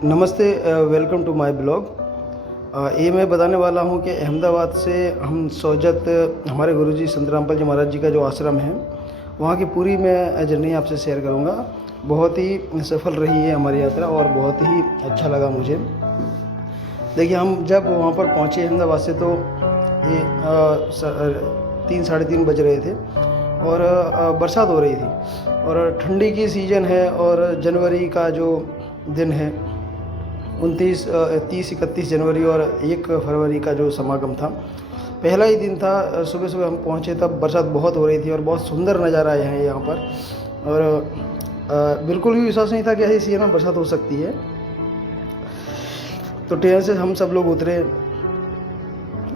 नमस्ते, welcome to my blog. ये मैं बताने वाला हूँ कि अहमदाबाद से हम सोजत हमारे गुरुजी संत रामपाल जी महाराज जी का जो आश्रम है वहाँ की पूरी मैं जर्नी आपसे शेयर करूँगा। बहुत ही सफल रही है हमारी यात्रा और बहुत ही अच्छा लगा मुझे। देखिए, हम जब वहाँ पर पहुँचे अहमदाबाद से तो ये 3 साढ़े 3 बज रहे थे और बरसात हो रही थी और ठंडी की सीज़न है और जनवरी का जो दिन है 30-31 जनवरी और 1 फरवरी का जो समागम था, पहला ही दिन था। सुबह सुबह हम पहुँचे तब बरसात बहुत हो रही थी और बहुत सुंदर नज़ारा है यहाँ पर। और बिल्कुल भी विश्वास नहीं था कि ऐसी सीजन में बरसात हो सकती है। तो ट्रेन से हम सब लोग उतरे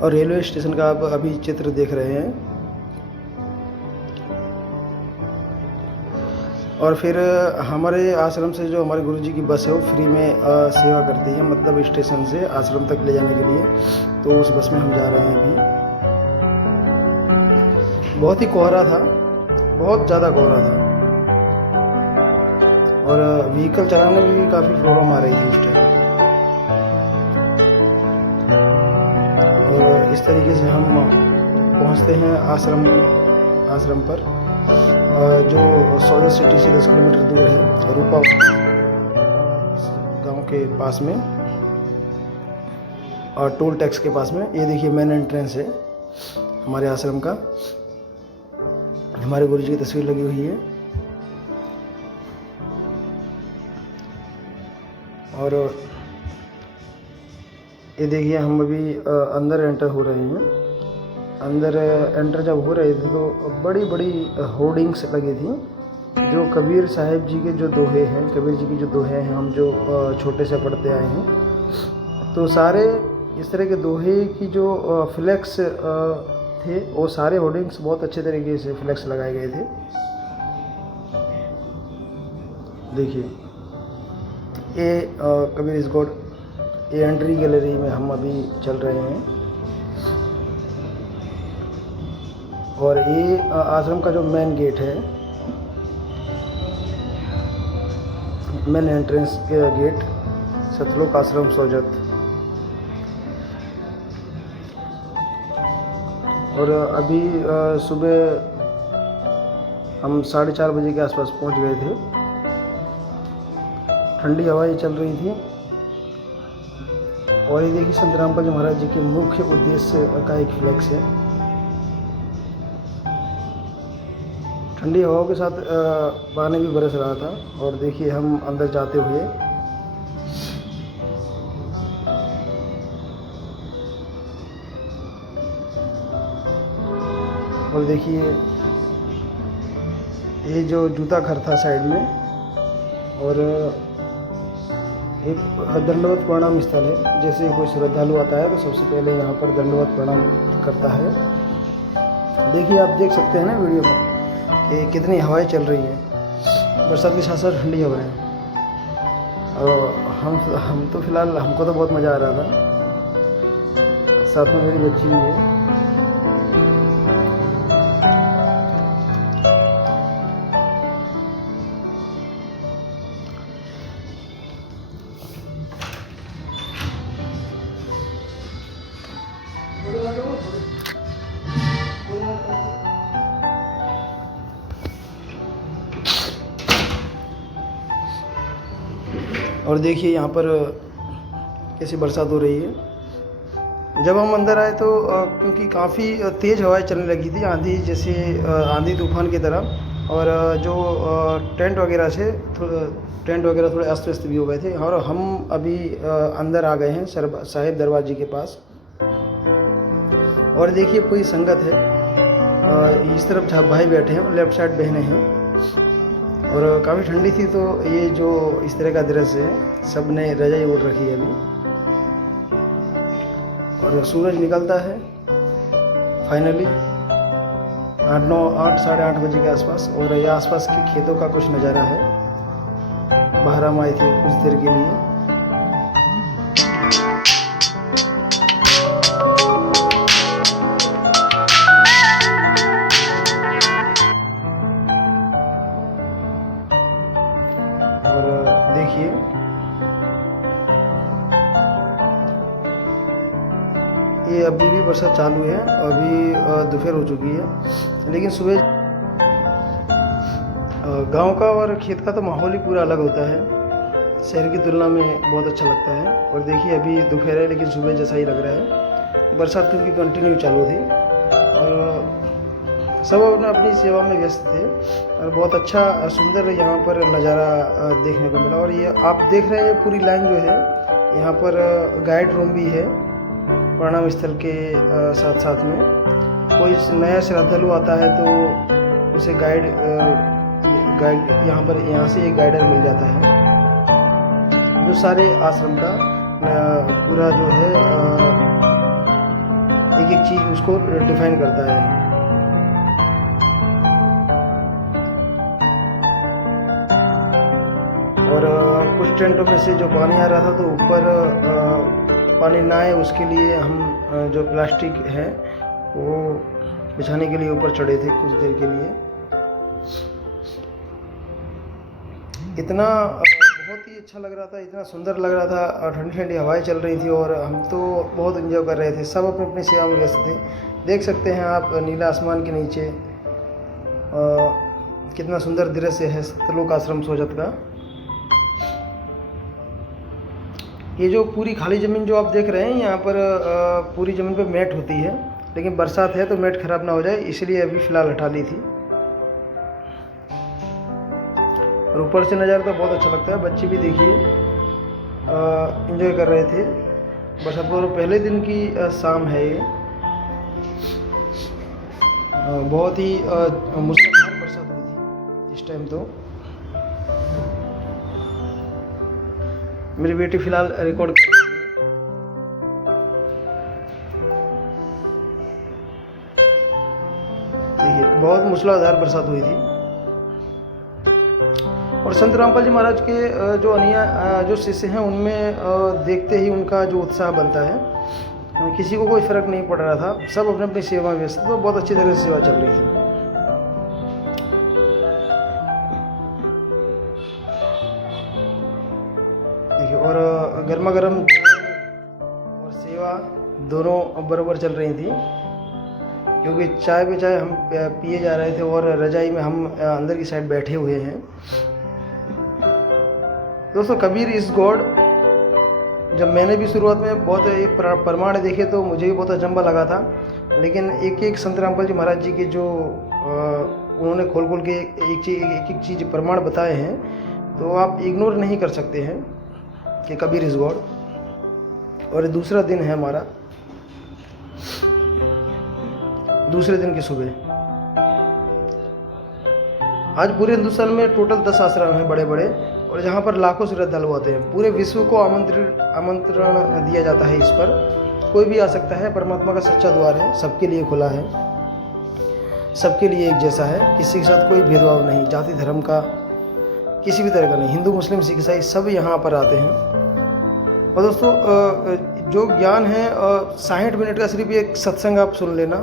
और रेलवे स्टेशन का आप अभी चित्र देख रहे हैं। और फिर हमारे आश्रम से जो हमारे गुरुजी की बस है वो फ्री में सेवा करती है, मतलब स्टेशन से आश्रम तक ले जाने के लिए। तो उस बस में हम जा रहे हैं अभी। बहुत ही कोहरा था, बहुत ज़्यादा कोहरा था और व्हीकल चलाने में भी काफ़ी प्रॉब्लम आ रही थी उस टाइम। और इस तरीके से हम पहुंचते हैं आश्रम पर, जो सोजत सिटी से 10 किलोमीटर दूर है, रूपा गांव के पास में और टोल टैक्स के पास में। ये देखिए मेन एंट्रेंस है हमारे आश्रम का। हमारे गुरुजी की तस्वीर लगी हुई है और ये देखिए हम अभी अंदर एंटर हो रहे हैं। अंदर एंटर जब हो रहे थे तो बड़ी बड़ी होर्डिंग्स लगी थी, जो कबीर साहिब जी के जो दोहे हैं, कबीर जी की जो दोहे हैं, हम जो छोटे से पढ़ते आए हैं, तो सारे इस तरह के दोहे की जो फ्लैक्स थे, वो सारे होर्डिंग्स बहुत अच्छे तरीके से फ्लैक्स लगाए गए थे। देखिए ये कबीर इज गॉड, ये एंट्री गैलरी में हम अभी चल रहे हैं। और ये आश्रम का जो मेन गेट है, मेन एंट्रेंस के गेट, सतलोक आश्रम सोजत। और अभी सुबह हम 4:30 बजे के आसपास पहुंच गए थे। ठंडी हवाएं चल रही थी और ये देखिए संत रामपाल जी महाराज जी के मुख्य उद्देश्य का एक फ्लैक्स है। ठंडी हवाओं के साथ पानी भी बरस रहा था। और देखिए हम अंदर जाते हुए और देखिए ये जो जूता घर था साइड में, और एक दंडवत प्रणाम स्थल है। जैसे कोई श्रद्धालु आता है तो सबसे पहले यहाँ पर दंडवत प्रणाम करता है। देखिए आप देख सकते हैं ना वीडियो में कि कितनी हवाएं चल रही हैं, बरसात के साथ साथ ठंडी हवाएं। और हम तो फ़िलहाल हमको तो बहुत मज़ा आ रहा था, साथ में मेरी बच्ची भी है। और देखिए यहाँ पर कैसी बरसात हो रही है। जब हम अंदर आए तो क्योंकि काफ़ी तेज़ हवाएं चलने लगी थी, आंधी जैसे, आंधी तूफान की तरह। और जो टेंट वगैरह थोड़े अस्त व्यस्त भी हो गए थे। और हम अभी अंदर आ गए हैं साहिब दरबार जी के पास। और देखिए पूरी संगत है, इस तरफ भाई बैठे हैं और लेफ्ट साइड बहनें हैं। और काफ़ी ठंडी थी तो ये जो इस तरह का दृश्य है, सब ने रजाई ओढ़ रखी है अभी। और सूरज निकलता है फाइनली 8 साढ़े 8 बजे के आसपास। और ये आसपास के खेतों का कुछ नज़ारा है। बाहर हम आए थे कुछ देर के लिए। और देखिए ये अभी भी बरसात चालू है, अभी दोपहर हो चुकी है, लेकिन सुबह गांव का और खेत का तो माहौल ही पूरा अलग होता है, शहर की तुलना में बहुत अच्छा लगता है। और देखिए अभी दोपहर है लेकिन सुबह जैसा ही लग रहा है। बरसात क्योंकि कंटिन्यू चालू थी और सब अपना अपनी सेवा में व्यस्त थे और बहुत अच्छा सुंदर यहाँ पर नज़ारा देखने को मिला। और ये आप देख रहे हैं पूरी लाइन जो है, यहाँ पर गाइड रूम भी है प्रणाम स्थल के साथ साथ में। कोई नया श्रद्धालु आता है तो उसे गाइड यहाँ से एक गाइडर मिल जाता है जो सारे आश्रम का पूरा जो है एक एक चीज़ उसको डिफाइन करता है। और कुछ टेंटों में से जो पानी आ रहा था तो ऊपर पानी ना आए उसके लिए हम जो प्लास्टिक है वो बिछाने के लिए ऊपर चढ़े थे कुछ देर के लिए। इतना बहुत ही अच्छा लग रहा था, इतना सुंदर लग रहा था, ठंडी ठंडी हवाएं चल रही थी और हम तो बहुत एंजॉय कर रहे थे। सब अपनी अपनी सेवा में व्यस्त थे। देख सकते हैं आप नीला आसमान के नीचे कितना सुंदर दृश्य है सतलोक आश्रम सोजत का। ये जो पूरी खाली ज़मीन जो आप देख रहे हैं, यहाँ पर पूरी ज़मीन पे मैट होती है, लेकिन बरसात है तो मैट ख़राब ना हो जाए इसलिए अभी फ़िलहाल हटा ली थी। और ऊपर से नज़ारा तो बहुत अच्छा लगता है। बच्चे भी देखिए एंजॉय कर रहे थे बरसात को। पहले दिन की शाम है ये, बहुत ही मूसलाधार बरसात हुई थी इस टाइम। तो मेरी बेटी फिलहाल रिकॉर्ड कर रही है। देखिए बहुत मूसलाधार बरसात हुई थी। और संत रामपाल जी महाराज के जो शिष्य हैं उनमें देखते ही उनका जो उत्साह बनता है, किसी को कोई फर्क नहीं पड़ रहा था, सब अपने अपनी सेवा में व्यस्त थे। तो बहुत अच्छी तरह से सेवा चल रही थी। देखिए और गर्मा गर्म और सेवा दोनों बराबर चल रही थी, क्योंकि चाय पे चाय हम पिए जा रहे थे और रजाई में हम अंदर की साइड बैठे हुए हैं। दोस्तों कबीर इज गॉड, जब मैंने भी शुरुआत में बहुत एक प्रमाण देखे तो मुझे भी बहुत अचंभा लगा था, लेकिन एक एक संत रामपाल जी महाराज जी के जो उन्होंने खोल खोल के एक एक चीज़ प्रमाण बताए हैं तो आप इग्नोर नहीं कर सकते हैं कि कबीर इज गॉड। और दूसरा दिन है हमारा, दूसरे दिन की सुबह। आज पूरे हिंदुस्तान में टोटल 10 आश्रम हैं बड़े बड़े, और जहाँ पर लाखों श्रद्धालु आते हैं। पूरे विश्व को आमंत्रण दिया जाता है इस पर। कोई भी आ सकता है, परमात्मा का सच्चा द्वार है, सबके लिए खुला है, सबके लिए एक जैसा है, किसी के साथ कोई भेदभाव नहीं, जाति धर्म का किसी भी तरह का नहीं। हिंदू मुस्लिम सिख ईसाई सब यहाँ पर आते हैं। और दोस्तों जो ज्ञान है 60 मिनट का सिर्फ एक सत्संग आप सुन लेना,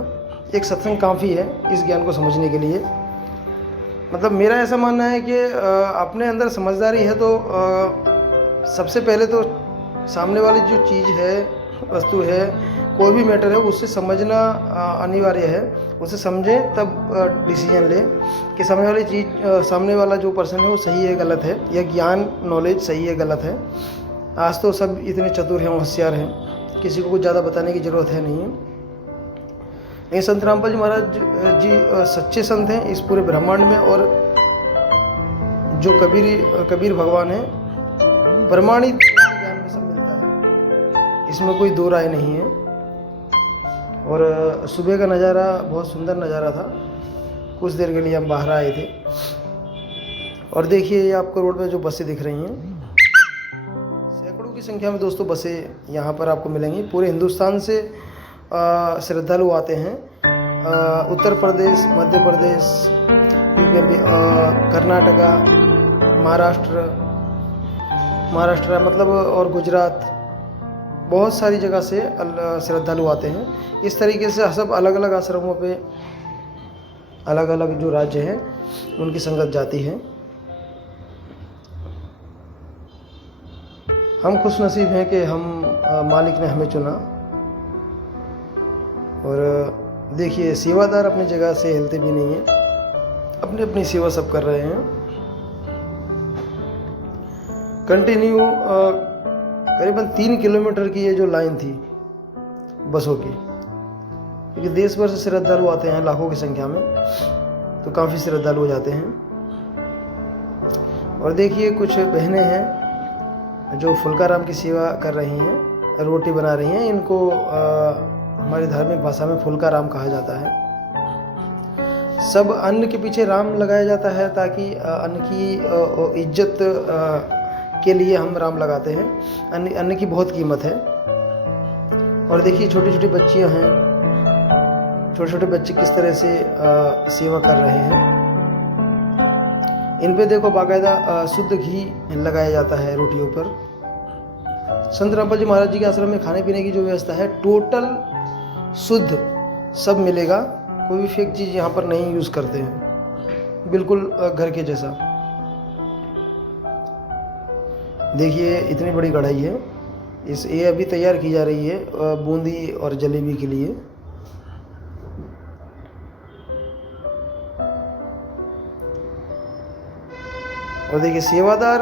एक सत्संग काफ़ी है इस ज्ञान को समझने के लिए। मतलब मेरा ऐसा मानना है कि अपने अंदर समझदारी है तो सबसे पहले तो सामने वाली जो चीज़ है, वस्तु है, कोई भी मैटर है, उससे समझना अनिवार्य है। उसे समझें तब डिसीजन लें कि सामने वाली चीज़, सामने वाला जो पर्सन है वो सही है गलत है, या ज्ञान नॉलेज सही है गलत है। आज तो सब इतने चतुर हैं, होशियार हैं, किसी को कुछ ज़्यादा बताने की ज़रूरत है नहीं है। ये संत रामपाल जी महाराज जी सच्चे संत हैं इस पूरे ब्रह्मांड में। और जो कबीर भगवान है, प्रमाणित ज्ञान में सब मिलता है, इसमें कोई दो राय नहीं है। और सुबह का नज़ारा बहुत सुंदर नज़ारा था। कुछ देर के लिए हम बाहर आए थे और देखिए ये आपको रोड पे जो बसें दिख रही हैं, सैकड़ों की संख्या में दोस्तों बसें यहाँ पर आपको मिलेंगी। पूरे हिंदुस्तान से श्रद्धालु आते हैं। उत्तर प्रदेश, मध्य प्रदेश, कर्नाटका, महाराष्ट्र मतलब और गुजरात, बहुत सारी जगह से श्रद्धालु आते हैं। इस तरीके से सब अलग अलग आश्रमों पे अलग अलग जो राज्य हैं उनकी संगत जाती है। हम खुश नसीब हैं कि हम मालिक ने हमें चुना। और देखिए सेवादार अपनी जगह से हिलते भी नहीं हैं, अपनी अपनी सेवा सब कर रहे हैं कंटिन्यू। करीबन 3 किलोमीटर की ये जो लाइन थी बसों की, क्योंकि देश भर से श्रद्धालु आते हैं लाखों की संख्या में, तो काफ़ी श्रद्धालु हो जाते हैं। और देखिए कुछ बहनें हैं जो फुल्काराम की सेवा कर रही हैं, रोटी बना रही हैं। इनको हमारी धार्मिक भाषा में फुल्काराम कहा जाता है। सब अन्न के पीछे राम लगाया जाता है ताकि अन्न की इज्जत के लिए हम राम लगाते हैं। अन्न की बहुत कीमत है। और देखिए छोटी छोटी बच्चियां हैं, छोटे छोटे बच्चे किस तरह से सेवा कर रहे हैं। इन पे देखो बाकायदा शुद्ध घी लगाया जाता है रोटियों पर। संत रामपाल जी महाराज जी के आश्रम में खाने पीने की जो व्यवस्था है टोटल शुद्ध सब मिलेगा, कोई भी फेक चीज़ यहाँ पर नहीं यूज़ करते हैं, बिल्कुल घर के जैसा। देखिए इतनी बड़ी कढ़ाई है, ये अभी तैयार की जा रही है बूंदी और जलेबी के लिए। और देखिए सेवादार,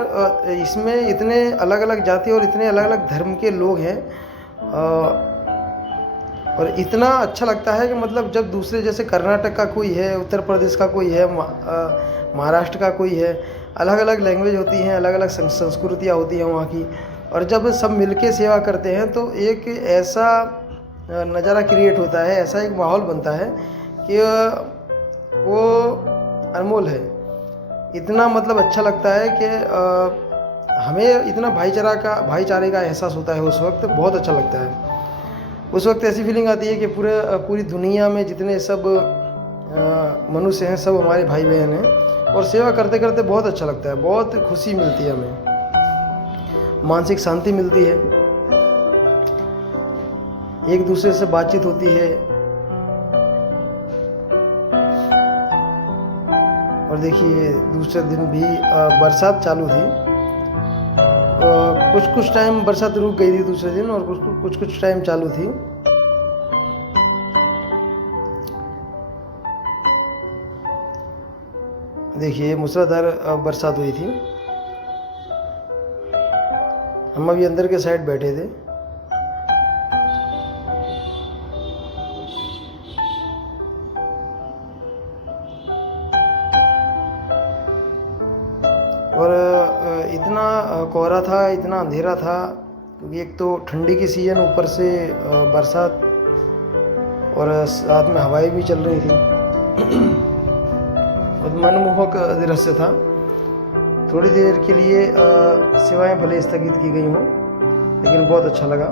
इसमें इतने अलग अलग जाति और इतने अलग अलग धर्म के लोग हैं, और इतना अच्छा लगता है कि मतलब जब दूसरे जैसे कर्नाटक का कोई है, उत्तर प्रदेश का कोई है, महाराष्ट्र का कोई है, अलग अलग लैंग्वेज होती हैं, अलग अलग संस्कृतियाँ होती हैं वहाँ की, और जब सब मिलके सेवा करते हैं तो एक ऐसा नज़ारा क्रिएट होता है, ऐसा एक माहौल बनता है कि वो अनमोल है। इतना मतलब अच्छा लगता है कि हमें इतना भाईचारे का एहसास होता है उस वक्त, बहुत अच्छा लगता है। उस वक्त ऐसी फीलिंग आती है कि पूरी दुनिया में जितने सब मनुष्य हैं सब हमारे भाई बहन हैं, और सेवा करते करते बहुत अच्छा लगता है, बहुत खुशी मिलती है हमें, मानसिक शांति मिलती है, एक दूसरे से बातचीत होती है। और देखिए दूसरे दिन भी बरसात चालू थी, कुछ टाइम बरसात रुक गई थी दूसरे दिन, और कुछ टाइम चालू थी। देखिए मूसलाधार बरसात हुई थी। हम अभी अंदर के साइड बैठे थे। और इतना कोहरा था, इतना अंधेरा था, क्योंकि एक तो ठंडी की सीज़न, ऊपर से बरसात, और साथ में हवाएं भी चल रही थी। मनमोहक दृश्य था। थोड़ी देर के लिए सेवाएं भले स्थगित की गई हों, लेकिन बहुत अच्छा लगा।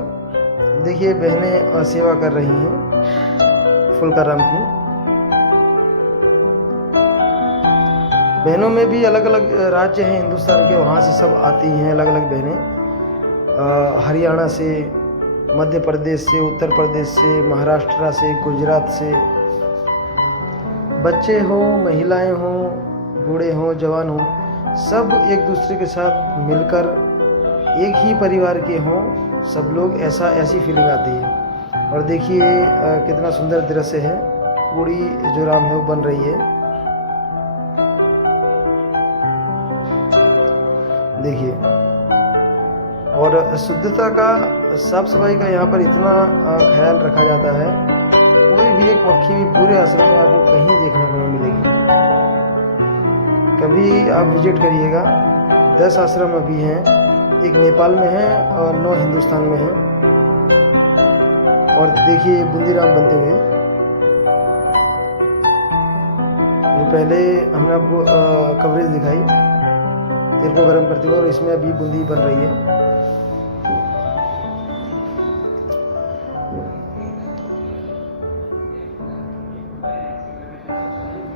देखिए बहनें सेवा कर रही हैं फुल्काराम की। बहनों में भी अलग अलग राज्य हैं हिंदुस्तान के, वहाँ से सब आती हैं अलग अलग बहनें, हरियाणा से, मध्य प्रदेश से, उत्तर प्रदेश से, महाराष्ट्र से, गुजरात से। बच्चे हों, महिलाएं हों, बूढ़े हों, जवान हों, सब एक दूसरे के साथ मिलकर एक ही परिवार के हों सब लोग, ऐसी फीलिंग आती है। और देखिए कितना सुंदर दृश्य है, पूरी जो राम है वो बन रही है। देखिए, और शुद्धता का, साफ सफाई का यहाँ पर इतना ख्याल रखा जाता है, कोई भी एक मक्खी भी पूरे आश्रम में आपको कहीं देखने को नहीं मिलेगी। कभी आप विजिट करिएगा। 10 आश्रम अभी हैं, एक नेपाल में है और 9 हिंदुस्तान में है। और देखिए बूंदीराम बनते हुए, जो पहले हमने आपको कवरेज दिखाई तेल को गर्म करते हुए, और इसमें अभी बूंदी बन रही है।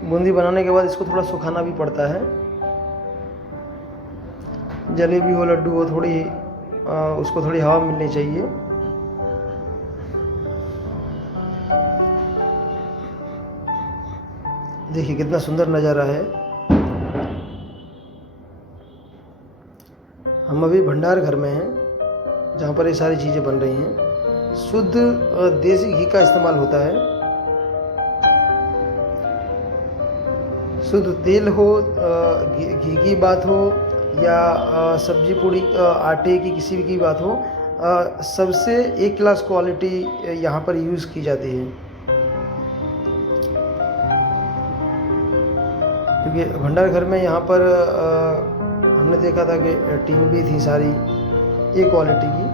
बूंदी बनाने के बाद इसको थोड़ा सुखाना भी पड़ता है। जलेबी हो, लड्डू हो, उसको थोड़ी हवा मिलनी चाहिए। देखिए कितना सुंदर नज़ारा है। हम अभी भंडार घर में हैं, जहाँ पर ये सारी चीज़ें बन रही हैं। शुद्ध देसी घी का इस्तेमाल होता है। शुद्ध तेल हो, घी की बात हो या सब्जी पूड़ी आटे की किसी भी की बात हो, सबसे एक क्लास क्वालिटी यहाँ पर यूज़ की जाती है। क्योंकि भंडार घर में यहाँ पर हमने देखा था कि टीम भी थी सारी एक क्वालिटी की।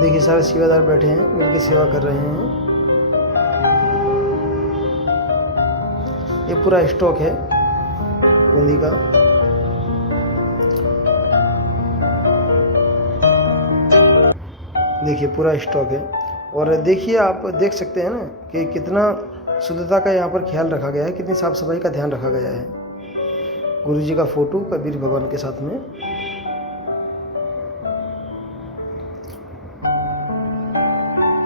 देखिए सारे सेवादार बैठे हैं, मिलकर सेवा कर रहे हैं। ये पूरा स्टॉक है बूंदी का। देखिए पूरा स्टॉक है। और देखिए आप देख सकते हैं ना कि कितना शुद्धता का यहाँ पर ख्याल रखा गया है, कितनी साफ सफाई का ध्यान रखा गया है। गुरु जी का फोटो कबीर भगवान के साथ में।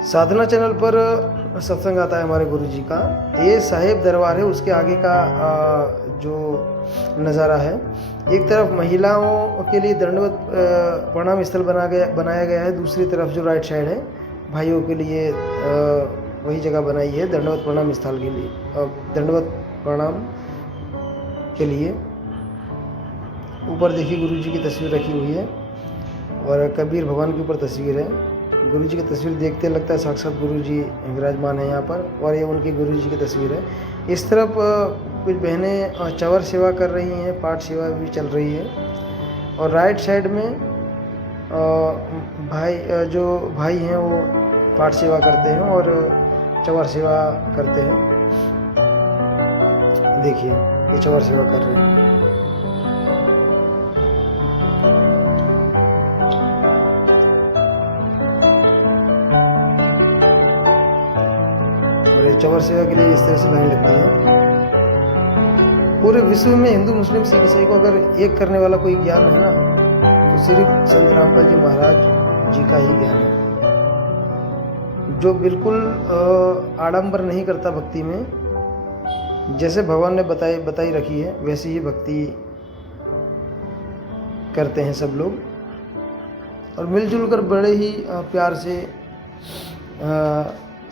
साधना चैनल पर सत्संग आता है हमारे गुरु जी का। ये साहेब दरबार है, उसके आगे का जो नज़ारा है, एक तरफ महिलाओं के लिए दंडवत प्रणाम स्थल बनाया गया है, दूसरी तरफ जो राइट साइड है भाइयों के लिए वही जगह बनाई है दंडवत प्रणाम स्थल के लिए, दंडवत प्रणाम के लिए। ऊपर देखिए गुरु जी की तस्वीर रखी हुई है और कबीर भगवान के ऊपर तस्वीर है। गुरु जी की तस्वीर देखते लगता है साक्षात गुरु जी विराजमान है यहाँ पर, और ये उनकी गुरु जी की तस्वीर है। इस तरफ कुछ बहनें चवर सेवा कर रही हैं, पाठ सेवा भी चल रही है। और राइट साइड में जो भाई हैं वो पाठ सेवा करते हैं और चवर सेवा करते हैं। देखिए ये चवर सेवा कर रहे हैं। चवर सेवा के लिए इस तरह से लाइन लगती है। पूरे विश्व में हिंदू मुस्लिम सिख ईसाई को अगर एक करने वाला कोई ज्ञान है ना, तो सिर्फ संत रामपाल जी महाराज जी का ही ज्ञान है, जो बिल्कुल आडंबर नहीं करता भक्ति में। जैसे भगवान ने बताई रखी है वैसी ही भक्ति करते हैं सब लोग, और मिलजुल कर बड़े ही प्यार से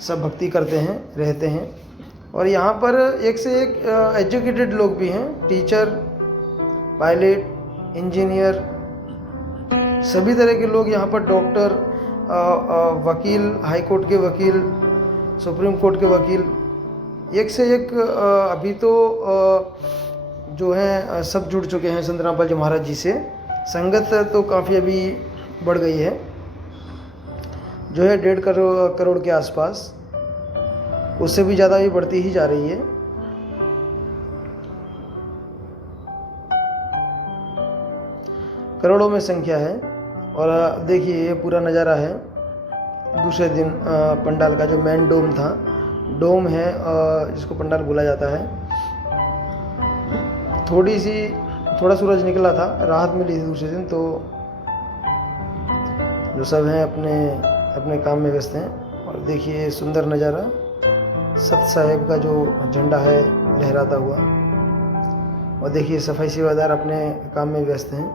सब भक्ति करते हैं, रहते हैं। और यहाँ पर एक से एक एजुकेटेड लोग भी हैं, टीचर, पायलट, इंजीनियर, सभी तरह के लोग यहाँ पर, डॉक्टर, वकील, हाई कोर्ट के वकील, सुप्रीम कोर्ट के वकील, एक से एक अभी तो जो हैं सब जुड़ चुके हैं संत रामपाल जी महाराज जी से। संगत तो काफ़ी अभी बढ़ गई है, जो है 1.5 करोड़ के आसपास, उससे भी ज़्यादा भी बढ़ती ही जा रही है। करोड़ों में संख्या है। और देखिए ये पूरा नज़ारा है दूसरे दिन पंडाल का, जो मेन डोम था, डोम है जिसको पंडाल बोला जाता है। थोड़ा सूरज निकला था, राहत मिली थी दूसरे दिन, तो जो सब हैं अपने काम में व्यस्त हैं। और देखिए सुंदर नज़ारा, सत साहेब का जो झंडा है लहराता हुआ। और देखिए सफाई सेवादार अपने काम में व्यस्त हैं,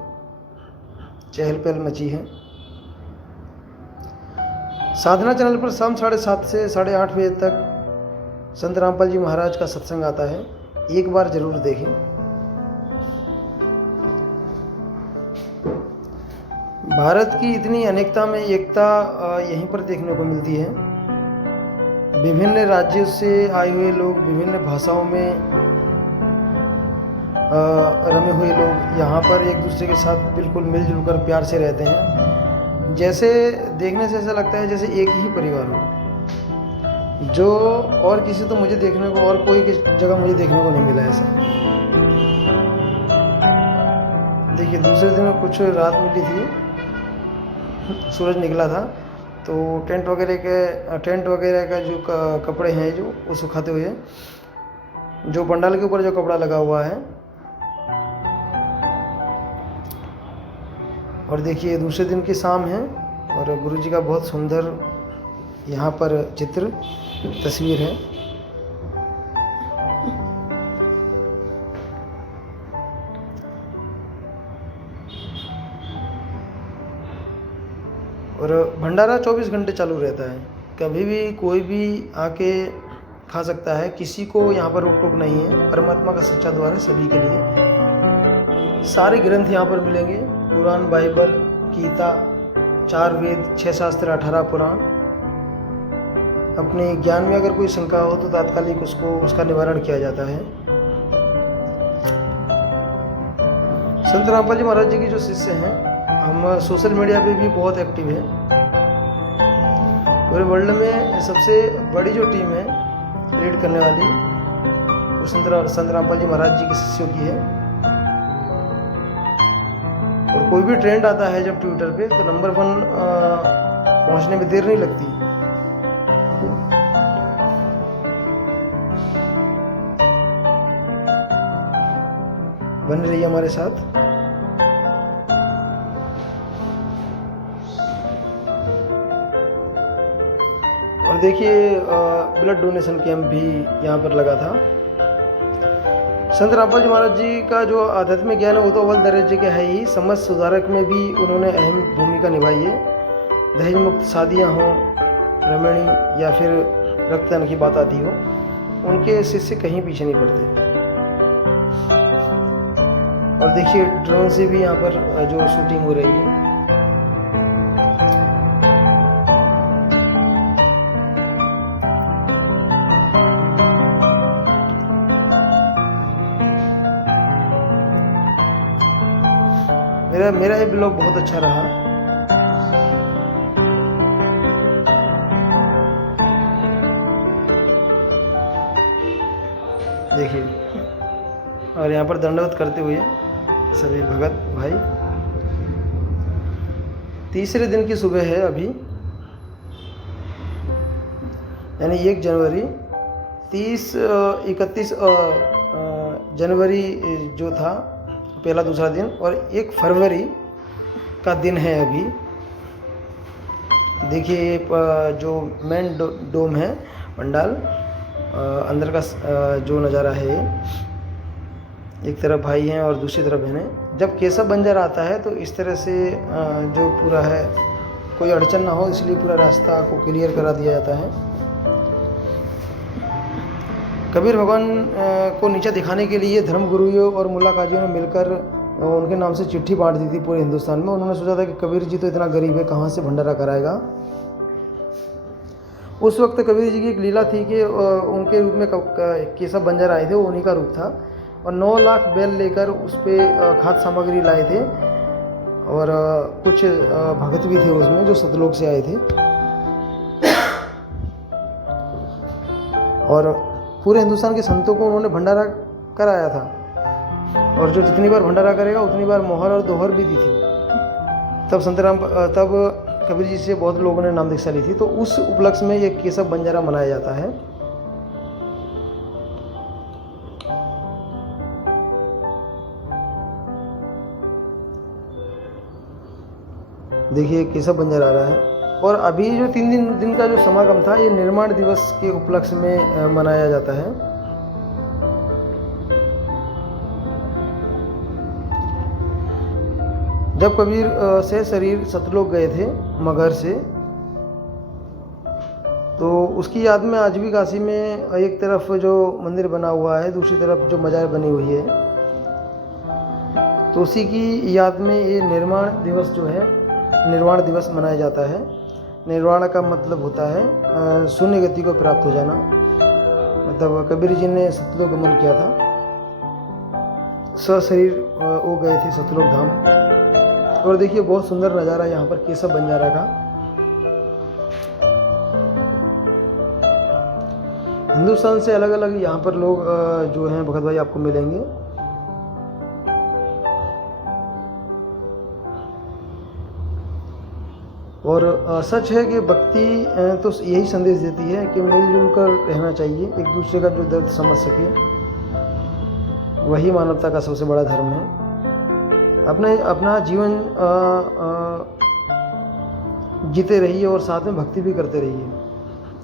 चहल पहल मची है। साधना चैनल पर शाम 7:30 से 8:30 बजे तक संत रामपाल जी महाराज का सत्संग आता है, एक बार जरूर देखें। भारत की इतनी अनेकता में एकता यहीं पर देखने को मिलती है। विभिन्न राज्यों से आए हुए लोग, विभिन्न भाषाओं में रमे हुए लोग यहाँ पर एक दूसरे के साथ बिल्कुल मिलजुल कर प्यार से रहते हैं। जैसे देखने से ऐसा लगता है जैसे एक ही परिवार हो, जो और किसी तो मुझे देखने को, और कोई जगह मुझे देखने को नहीं मिला ऐसा। देखिए दूसरे दिन में कुछ रात मिली थी, सूरज निकला था, तो टेंट वगैरह का जो कपड़े हैं जो वो सुखाते हुए, जो पंडाल के ऊपर जो कपड़ा लगा हुआ है। और देखिए दूसरे दिन की शाम है और गुरु जी का बहुत सुंदर यहाँ पर चित्र तस्वीर है। और भंडारा 24 घंटे चालू रहता है, कभी भी कोई भी आके खा सकता है, किसी को यहाँ पर रोक टोक नहीं है। परमात्मा का सच्चा द्वार है सभी के लिए। सारे ग्रंथ यहाँ पर मिलेंगे, कुरान, बाइबल, गीता, 4 वेद, 6 शास्त्र, 18 पुराण। अपने ज्ञान में अगर कोई शंका हो तो तात्कालिक उसका निवारण किया जाता है। संत रामपाल जी महाराज जी की जो शिष्य हैं, हम सोशल मीडिया पे भी बहुत एक्टिव हैं। पूरे वर्ल्ड में सबसे बड़ी जो टीम है लीड करने वाली, वो संत रामपाल जी महाराज जी के शिष्यों की है। और कोई भी ट्रेंड आता है जब ट्विटर पे, तो नंबर 1 पहुंचने में देर नहीं लगती। बने रहिए हमारे साथ। और देखिए ब्लड डोनेशन कैंप भी यहाँ पर लगा था। संत रामपाल जी महाराज जी का जो आध्यात्मिक ज्ञान है वो तो अव्वल दर्जे के है ही, समाज सुधारक में भी उन्होंने अहम भूमिका निभाई है। दहेज मुक्त शादियाँ हों, रमणी या फिर रक्तदान की बात आती हो, उनके शिष्य कहीं पीछे नहीं पड़ते। और देखिए ड्रोन से भी यहाँ पर जो शूटिंग हो रही है। मेरा ये ब्लॉग बहुत अच्छा रहा। देखिए, और यहाँ पर दंडवत करते हुए सभी भगत भाई। तीसरे दिन की सुबह है अभी, यानी 1 जनवरी, 31 जनवरी जो था पहला दूसरा दिन, और 1 फरवरी का दिन है अभी। देखिए जो मेन डोम है पंडाल, अंदर का जो नज़ारा है, एक तरफ भाई हैं और दूसरी तरफ बहनें। जब केशव बंजर आता है तो इस तरह से जो पूरा है, कोई अड़चन ना हो इसलिए पूरा रास्ता को क्लियर करा दिया जाता है। कबीर भगवान को नीचा दिखाने के लिए धर्मगुरुओं और मुल्ला काजियों ने मिलकर उनके नाम से चिट्ठी बांट दी थी पूरे हिंदुस्तान में। उन्होंने सोचा था कि कबीर जी तो इतना गरीब है, कहाँ से भंडारा कराएगा। उस वक्त कबीर जी की एक लीला थी कि उनके रूप में केशव बंजर आए थे, वो उन्हीं का रूप था। और 9 लाख बैल लेकर उस पर खाद्य सामग्री लाए थे, और कुछ भगत भी थे उसमें जो सतलोक से आए थे। और पूरे हिंदुस्तान के संतों को उन्होंने भंडारा कराया था, और जो जितनी बार भंडारा करेगा उतनी बार मोहर और दोहर भी दी थी। तब कबीर जी से बहुत लोगों ने नाम दीक्षा ली थी। तो उस उपलक्ष्य में ये केशव बंजारा मनाया जाता है। देखिए केशव बंजर आ रहा है। और अभी जो 3 दिन का जो समागम था, ये निर्माण दिवस के उपलक्ष्य में मनाया जाता है। जब कबीर से शरीर सतलोक गए थे मगहर से, तो उसकी याद में आज भी काशी में एक तरफ जो मंदिर बना हुआ है, दूसरी तरफ जो मजार बनी हुई है, तो उसी की याद में ये निर्माण दिवस जो है, निर्वाण दिवस मनाया जाता है। निर्वाण का मतलब होता है शून्य गति को प्राप्त हो जाना। मतलब कबीर जी ने सतलोक गमन किया था, सशरीर वो गए थे सतलोक धाम। और देखिए बहुत सुंदर नज़ारा यहाँ पर केशव बंजारा का। हिंदुस्तान से अलग अलग यहाँ पर लोग जो हैं भगत भाई आपको मिलेंगे। और सच है कि भक्ति तो यही संदेश देती है कि मिलजुल कर रहना चाहिए, एक दूसरे का जो दर्द समझ सके, वही मानवता का सबसे बड़ा धर्म है। अपना जीवन जीते रहिए और साथ में भक्ति भी करते रहिए,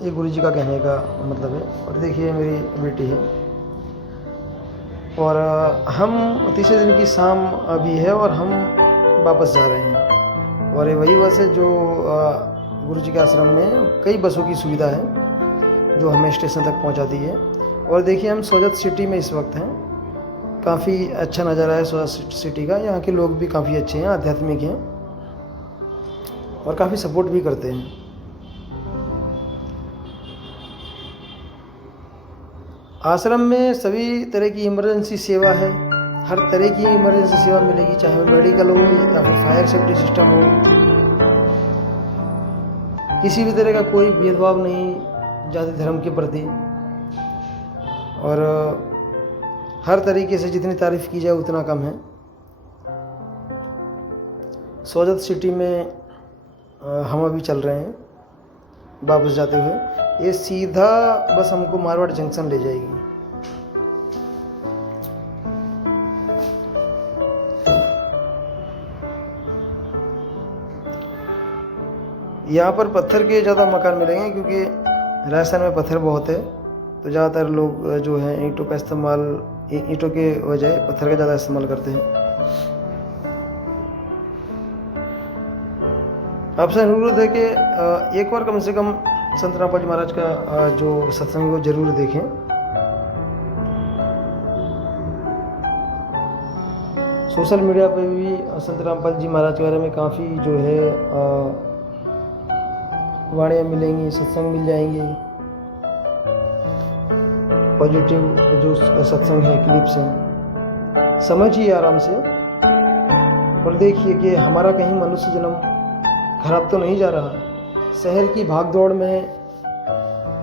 ये गुरु जी का कहने का मतलब है। और देखिए मेरी बेटी है, और हम तीसरे दिन की शाम अभी है और हम वापस जा रहे हैं। और ये वही बस है जो गुरु जी के आश्रम में कई बसों की सुविधा है जो हमें स्टेशन तक पहुंचाती है। और देखिए हम सोजत सिटी में इस वक्त हैं। काफ़ी अच्छा नज़ारा है सोजत सिटी का। यहाँ के लोग भी काफ़ी अच्छे हैं, आध्यात्मिक हैं और काफ़ी सपोर्ट भी करते हैं। आश्रम में सभी तरह की इमरजेंसी सेवा है। हर तरह की इमरजेंसी सेवा मिलेगी, चाहे वो मेडिकल हो या फिर फायर सेफ्टी सिस्टम हो। किसी भी तरह का कोई भेदभाव नहीं जाति धर्म के प्रति। और हर तरीके से जितनी तारीफ़ की जाए उतना कम है। सोजत सिटी में हम अभी चल रहे हैं वापस जाते हुए। ये सीधा बस हमको मारवाड़ जंक्शन ले जाएगी। यहाँ पर पत्थर के ज़्यादा मकान मिलेंगे क्योंकि राजस्थान में पत्थर बहुत है, तो ज़्यादातर लोग जो है ईंटों का इस्तेमाल, ईंटों के बजाय पत्थर का ज़्यादा इस्तेमाल करते हैं। आपसे अनुरोध है कि एक बार कम से कम संत रामपाल जी महाराज का जो सत्संग वो जरूर देखें। सोशल मीडिया पे भी संत रामपाल जी महाराज के बारे में काफ़ी जो है वाणियाँ मिलेंगी, सत्संग मिल जाएंगे, पॉजिटिव जो सत्संग है, क्लिप्स हैं। समझिए आराम से और देखिए कि हमारा कहीं मनुष्य जन्म खराब तो नहीं जा रहा। शहर की भागदौड़ में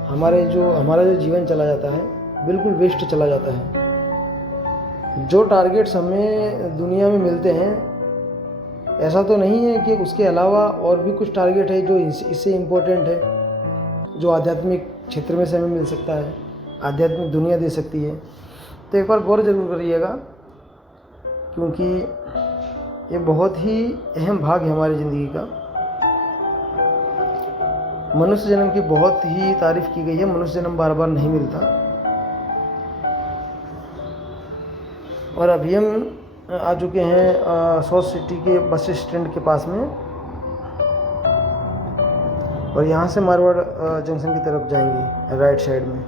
हमारा जो जीवन चला जाता है बिल्कुल वेस्ट चला जाता है। जो टारगेट्स हमें दुनिया में मिलते हैं, ऐसा तो नहीं है कि उसके अलावा और भी कुछ टारगेट है जो इससे इम्पोर्टेंट है, जो आध्यात्मिक क्षेत्र में से हमें मिल सकता है, आध्यात्मिक दुनिया दे सकती है। तो एक बार गौर जरूर करिएगा, क्योंकि ये बहुत ही अहम भाग है हमारी ज़िंदगी का। मनुष्य जन्म की बहुत ही तारीफ की गई है। मनुष्य जन्म बार बार नहीं मिलता। और अभी हम आ चुके हैं सोजत सिटी के बस स्टैंड के पास में, और यहाँ से मारवाड़ जंक्शन की तरफ जाएंगे राइट साइड में।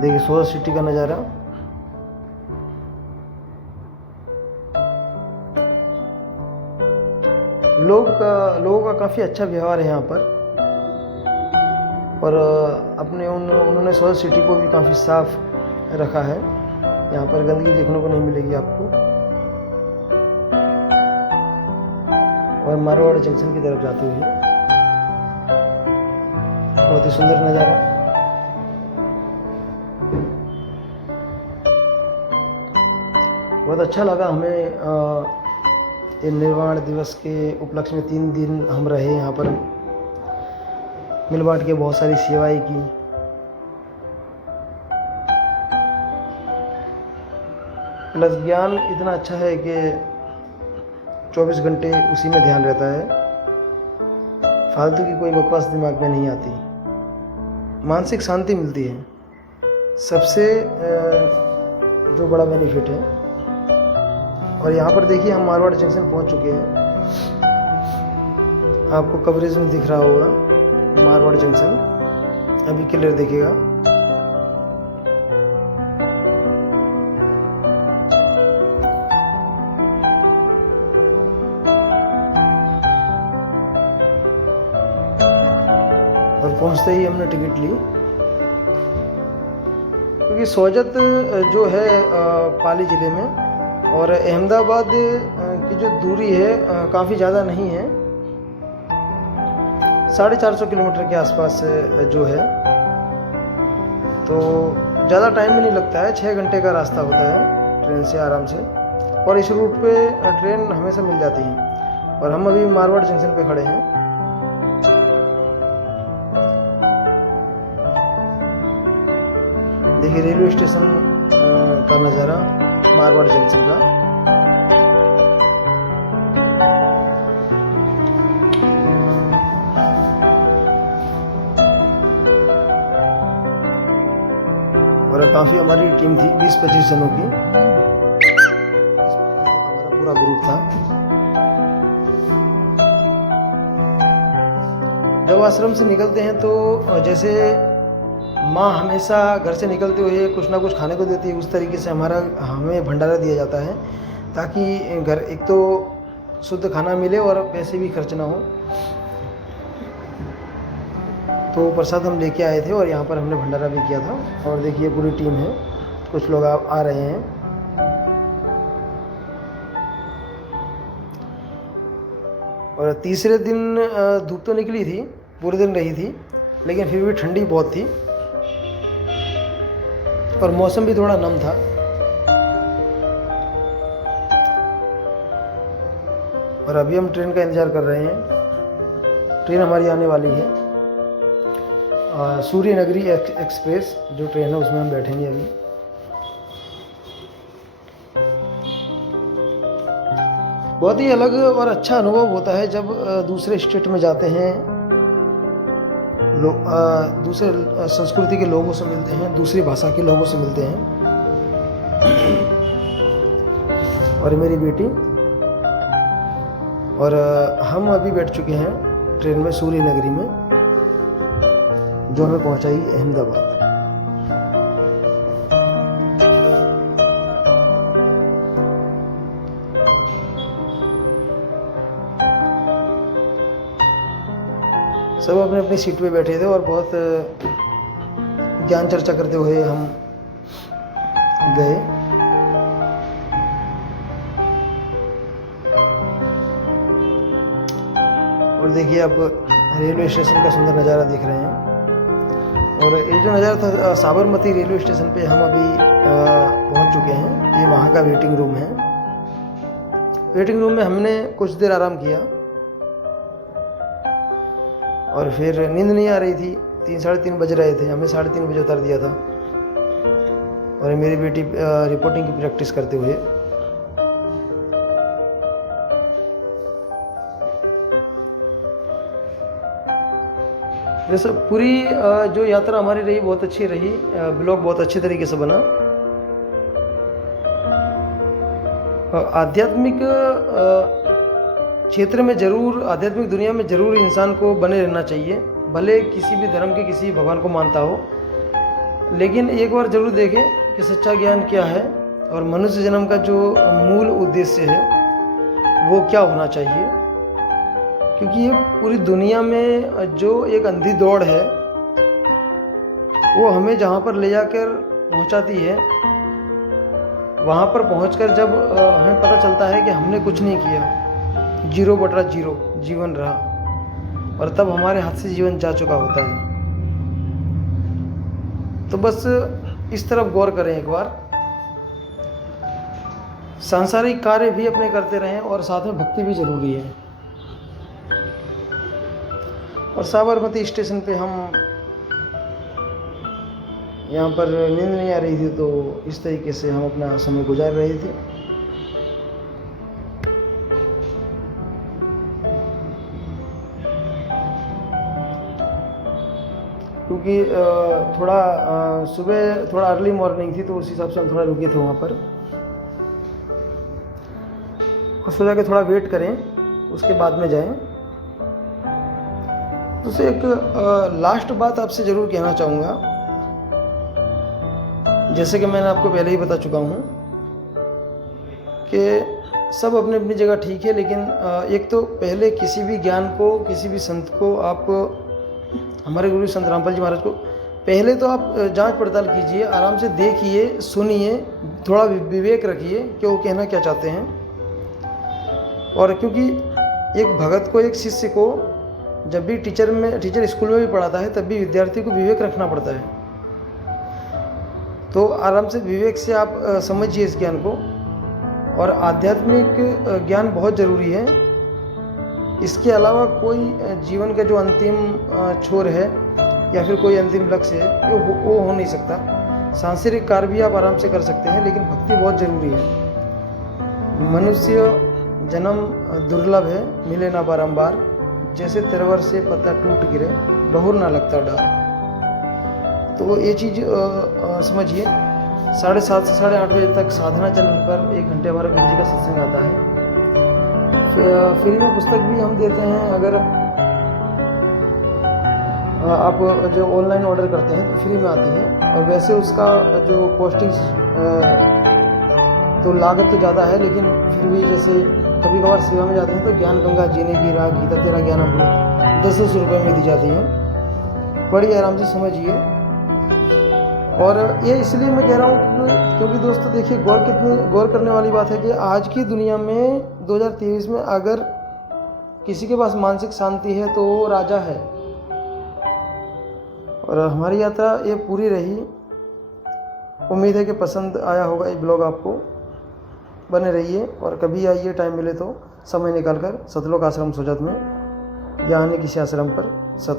देखिए सोजत सिटी का नज़ारा। लोगों का काफ़ी अच्छा व्यवहार है यहाँ पर। और उन्होंने सोजत सिटी को भी काफ़ी साफ रखा है। यहाँ पर गंदगी देखने को नहीं मिलेगी आपको। और मारवाड़ जंक्शन की तरफ जाते हुए बहुत ही सुंदर नज़ारा। बहुत अच्छा लगा हमें। ये निर्वाण दिवस के उपलक्ष्य में 3 दिन हम रहे यहाँ पर, मिल बांट के बहुत सारी सेवाएं की। प्लस ज्ञान इतना अच्छा है कि 24 घंटे उसी में ध्यान रहता है। फालतू की कोई बकवास दिमाग में नहीं आती। मानसिक शांति मिलती है, सबसे जो बड़ा बेनिफिट है। और यहाँ पर देखिए हम मारवाड़ जंक्शन पहुँच चुके हैं। आपको कवरेज में दिख रहा होगा मारवाड़ जंक्शन, अभी क्लियर दिखेगा। और पहुँचते ही हमने टिकट ली, क्योंकि सोजत जो है पाली ज़िले में और अहमदाबाद की जो दूरी है काफ़ी ज़्यादा नहीं है, 450 किलोमीटर के आसपास जो है। तो ज़्यादा टाइम भी नहीं लगता है, 6 घंटे का रास्ता होता है ट्रेन से आराम से। और इस रूट पे ट्रेन हमेशा मिल जाती है। और हम अभी मारवाड़ जंक्शन पे खड़े हैं। देखिए रेलवे स्टेशन का नज़ारा मारवाड़ जंक्शन का। काफ़ी हमारी टीम थी, 20-25 जनों की। हमारा पूरा ग्रुप था। जब आश्रम से निकलते हैं तो जैसे माँ हमेशा घर से निकलते हुए कुछ ना कुछ खाने को देती है, उस तरीके से हमें भंडारा दिया जाता है, ताकि घर एक तो शुद्ध खाना मिले और पैसे भी खर्च ना हो। तो प्रसाद हम लेके आए थे और यहाँ पर हमने भंडारा भी किया था। और देखिए पूरी टीम है, कुछ लोग आ रहे हैं। और तीसरे दिन धूप तो निकली थी, पूरे दिन रही थी, लेकिन फिर भी ठंडी बहुत थी और मौसम भी थोड़ा नम था। और अभी हम ट्रेन का इंतज़ार कर रहे हैं। ट्रेन हमारी आने वाली है, सूर्य नगरी एक्सप्रेस जो ट्रेन है उसमें हम बैठेंगे अभी। बहुत ही अलग और अच्छा अनुभव होता है जब दूसरे स्टेट में जाते हैं, दूसरे संस्कृति के लोगों से मिलते हैं, दूसरी भाषा के लोगों से मिलते हैं। और मेरी बेटी और हम अभी बैठ चुके हैं ट्रेन में सूर्य नगरी में, जो हमें पहुंचाएगी अहमदाबाद। सब अपने अपनी सीट पे बैठे थे और बहुत ज्ञान चर्चा करते हुए हम गए। और देखिए आप रेलवे स्टेशन का सुंदर नज़ारा देख रहे हैं। और ये जो नज़ारा था साबरमती रेलवे स्टेशन पे हम अभी पहुंच चुके हैं। ये वहाँ का वेटिंग रूम है। वेटिंग रूम में हमने कुछ देर आराम किया और फिर नींद नहीं आ रही थी। 3-3:30 बज रहे थे, हमें 3:30 बजे उतार दिया था। और मेरी बेटी रिपोर्टिंग की प्रैक्टिस करते हुए। जैसे पूरी जो यात्रा हमारी रही बहुत अच्छी रही। ब्लॉग बहुत अच्छे तरीके से बना। आध्यात्मिक क्षेत्र में ज़रूर, आध्यात्मिक दुनिया में ज़रूर इंसान को बने रहना चाहिए, भले किसी भी धर्म के किसी भगवान को मानता हो, लेकिन एक बार ज़रूर देखें कि सच्चा ज्ञान क्या है और मनुष्य जन्म का जो मूल उद्देश्य है वो क्या होना चाहिए। क्योंकि ये पूरी दुनिया में जो एक अंधी दौड़ है वो हमें जहाँ पर ले जाकर पहुँचाती है, वहाँ पर पहुँचकर जब हमें पता चलता है कि हमने कुछ नहीं किया, 0/0 जीवन रहा, और तब हमारे हाथ से जीवन जा चुका होता है। तो बस इस तरफ गौर करें एक बार। सांसारिक कार्य भी अपने करते रहें और साथ में भक्ति भी जरूरी है। और साबरमती स्टेशन पे हम, यहाँ पर नींद नहीं आ रही थी तो इस तरीके से हम अपना समय गुजार रहे थे। क्योंकि थोड़ा सुबह थोड़ा अर्ली मॉर्निंग थी तो उस हिसाब से हम थोड़ा रुके थे वहाँ पर। और सोचा कि थोड़ा वेट करें, उसके बाद में जाएं। तो से एक लास्ट बात आपसे ज़रूर कहना चाहूँगा। जैसे कि मैंने आपको पहले ही बता चुका हूँ कि सब अपनी अपनी जगह ठीक है, लेकिन एक तो पहले किसी भी ज्ञान को, किसी भी संत को आप, हमारे गुरु संत रामपाल जी महाराज को, पहले तो आप जांच पड़ताल कीजिए, आराम से देखिए, सुनिए, थोड़ा विवेक रखिए कि वो कहना क्या चाहते हैं। और क्योंकि एक भगत को, एक शिष्य को जब भी टीचर स्कूल में भी पढ़ाता है तब भी विद्यार्थी को विवेक रखना पड़ता है। तो आराम से विवेक से आप समझिए इस ज्ञान को। और आध्यात्मिक ज्ञान बहुत ज़रूरी है। इसके अलावा कोई जीवन का जो अंतिम छोर है या फिर कोई अंतिम लक्ष्य है वो हो नहीं सकता। सांसारिक कार्य भी आप आराम से कर सकते हैं, लेकिन भक्ति बहुत ज़रूरी है। मनुष्य जन्म दुर्लभ है, मिले ना बारंबार, जैसे तरवर से पत्ता टूट गिरे, बहुर ना लगता डार। तो ये चीज़ समझिए। 7:30 से 8:30 बजे तक साधना चैनल पर 1 घंटे हमारे गुरु जी का सत्संग आता है। फ्री में पुस्तक भी हम देते हैं। अगर आप जो ऑनलाइन ऑर्डर करते हैं तो फ्री में आती है, और वैसे उसका जो कॉस्टिंग तो लागत तो ज़्यादा है, लेकिन फिर भी जैसे कभी कभार सेवा में जाते हैं तो ज्ञान गंगा जीने की राह गीता तेरा ज्ञान अमृत 10-10 रुपये में दी जाती है। बड़ी आराम से समझिए। और ये इसलिए मैं कह रहा हूँ क्योंकि दोस्तों देखिए, गौर करने वाली बात है कि आज की दुनिया में 2023 में अगर किसी के पास मानसिक शांति है तो वो राजा है। और हमारी यात्रा ये पूरी रही। उम्मीद है कि पसंद आया होगा ये ब्लॉग आपको। बने रहिए और कभी आइए, टाइम मिले तो समय निकाल कर सतलोक आश्रम सोजत में या अन्य किसी आश्रम पर सत्संग